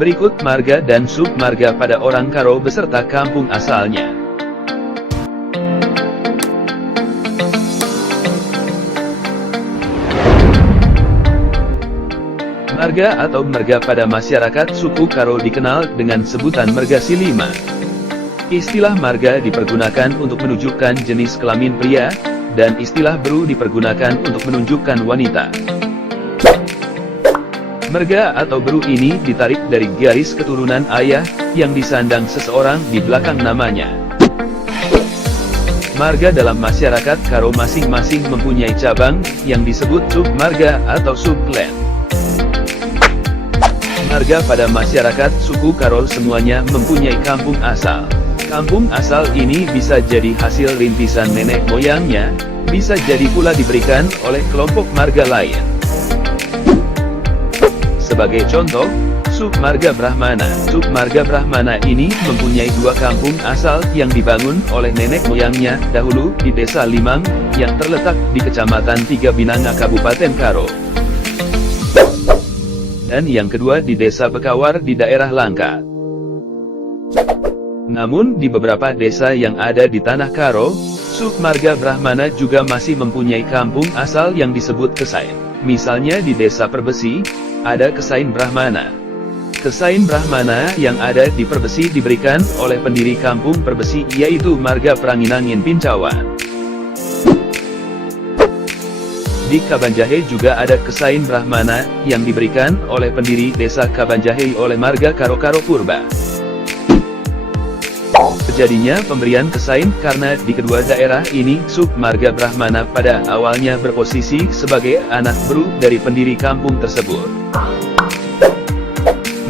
Berikut marga dan sub-marga pada orang Karo beserta kampung asalnya. Marga atau merga pada masyarakat suku Karo dikenal dengan sebutan merga silima. Istilah marga dipergunakan untuk menunjukkan jenis kelamin pria, dan istilah beru dipergunakan untuk menunjukkan wanita. Merga atau beru ini ditarik dari garis keturunan ayah, yang disandang seseorang di belakang namanya. Marga dalam masyarakat Karo masing-masing mempunyai cabang, yang disebut sub-marga atau sub-klan. Marga pada masyarakat suku Karo semuanya mempunyai kampung asal. Kampung asal ini bisa jadi hasil rintisan nenek moyangnya, bisa jadi pula diberikan oleh kelompok marga lain. Sebagai contoh, sub-marga Brahmana. Sub-marga Brahmana ini mempunyai dua kampung asal yang dibangun oleh nenek moyangnya dahulu di Desa Limang, yang terletak di Kecamatan Tiga Binanga Kabupaten Karo. Dan yang kedua di Desa Bekawar di daerah Langkat. Namun di beberapa desa yang ada di Tanah Karo, sub-marga Brahmana juga masih mempunyai kampung asal yang disebut Kesain. Misalnya di Desa Perbesi, ada Kesain Brahmana. Kesain Brahmana yang ada di Perbesi diberikan oleh pendiri kampung Perbesi, yaitu marga Pranginangin Pincawan. Di Kabanjahe juga ada Kesain Brahmana, yang diberikan oleh pendiri desa Kabanjahe oleh marga Karo-Karo Purba. Terjadinya pemberian Kesain karena di kedua daerah ini sub-marga Brahmana pada awalnya berposisi sebagai anak beru dari pendiri kampung tersebut.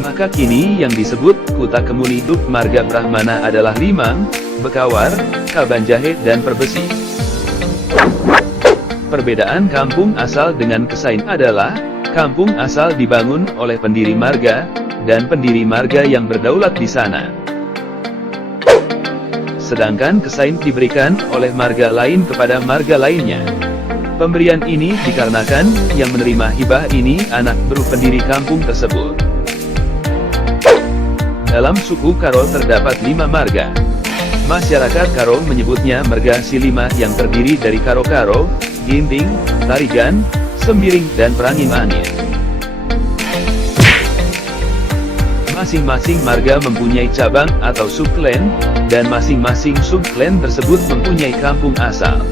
Maka kini yang disebut Kuta Kemuni sub-marga Brahmana adalah Limang, Bekawar, Kabanjahe dan Perbesi. Perbedaan kampung asal dengan Kesain adalah, kampung asal dibangun oleh pendiri marga, dan pendiri marga yang berdaulat di sana. Sedangkan Kesain diberikan oleh marga lain kepada marga lainnya. Pemberian ini dikarenakan, yang menerima hibah ini anak beru pendiri kampung tersebut. Dalam suku Karo terdapat 5 marga. Masyarakat Karo menyebutnya merga silima yang terdiri dari Karo-Karo, Ginting, Tarigan, Sembiring dan Pranginangin. Masing-masing marga mempunyai cabang atau subklan, dan masing-masing subklan tersebut mempunyai kampung asal.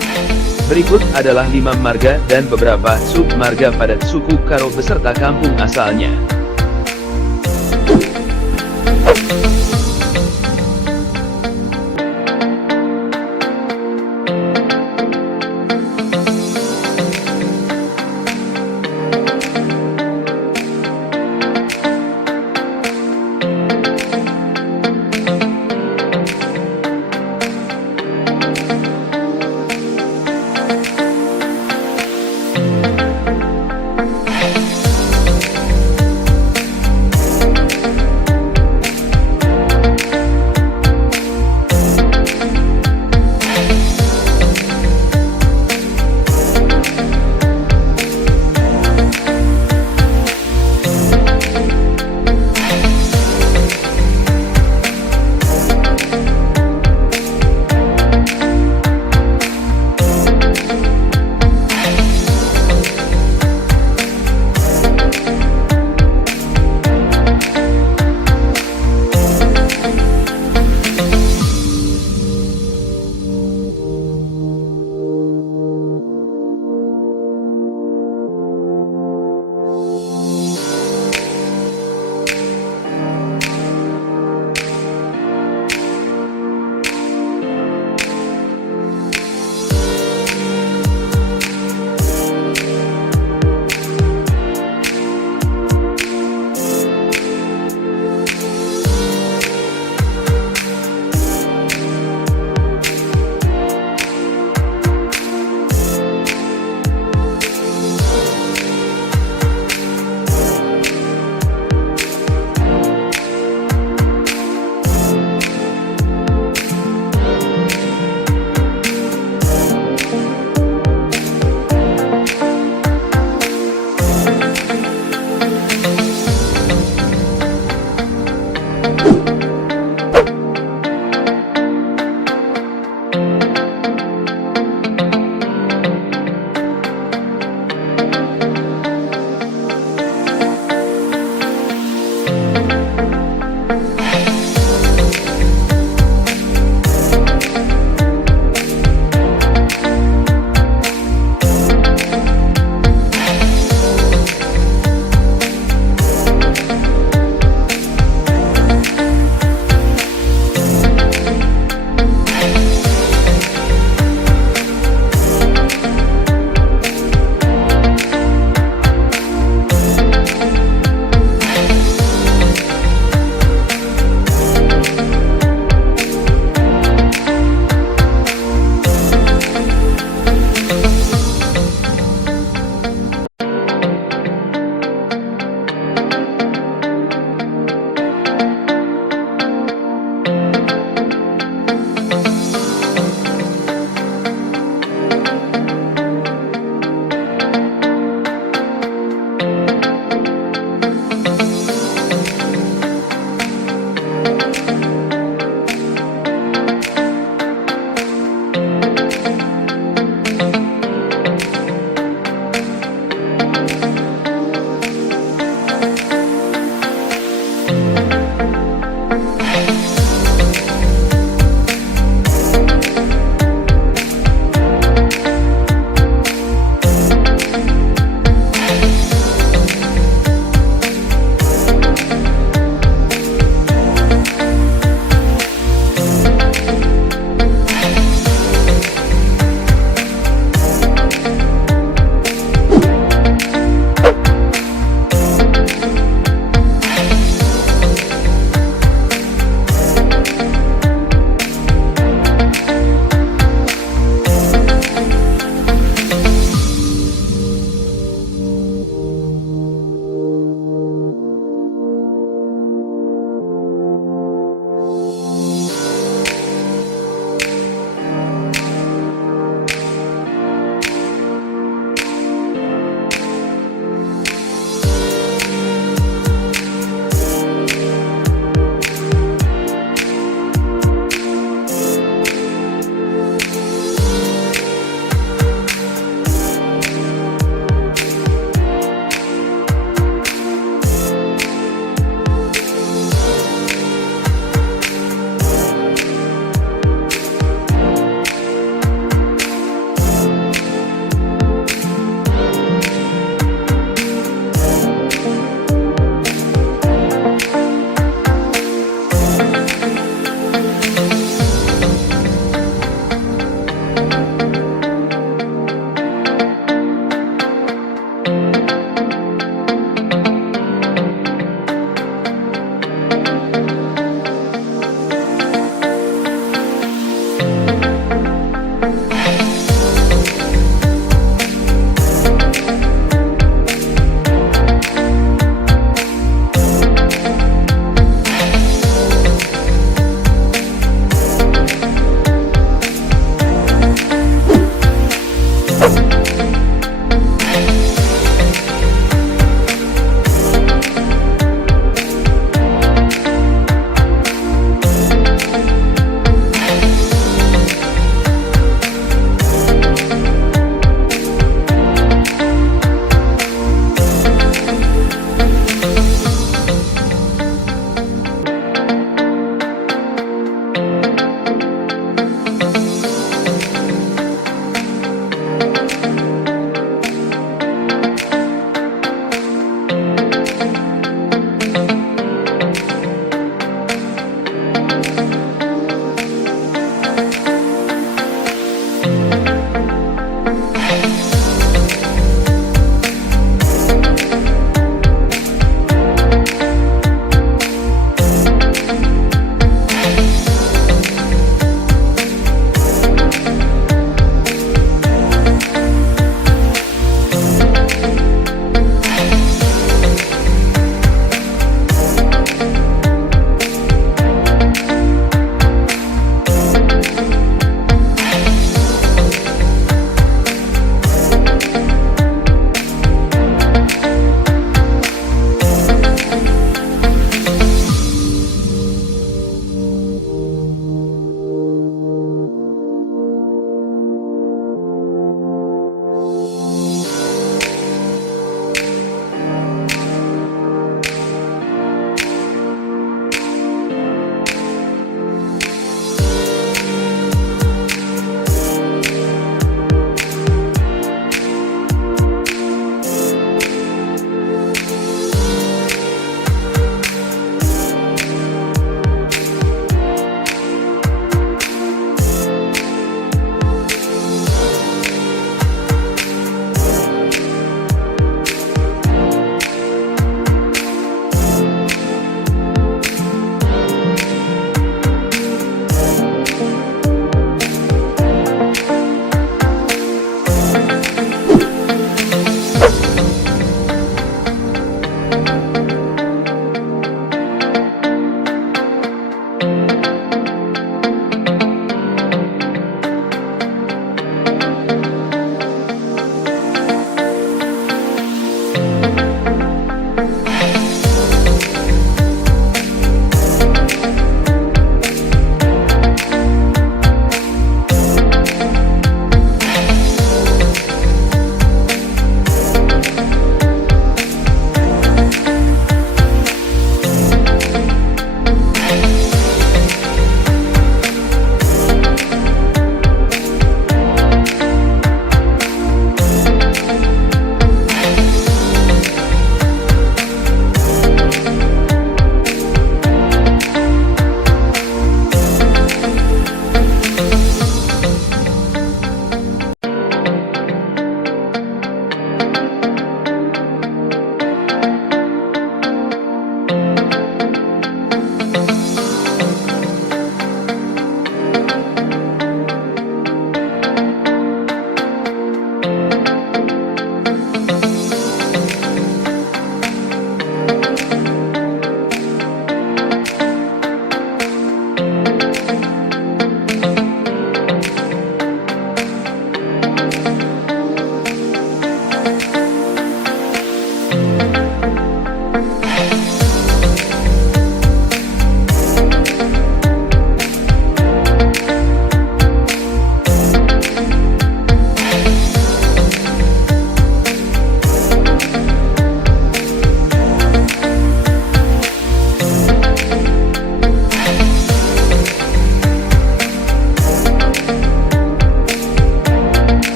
Berikut adalah 5 marga dan beberapa sub-marga pada suku Karo beserta kampung asalnya.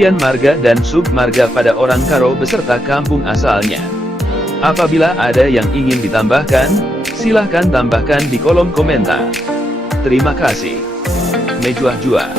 Sekian marga dan submarga pada orang Karo beserta kampung asalnya. Apabila ada yang ingin ditambahkan, silahkan tambahkan di kolom komentar. Terima kasih. Mejuah jua.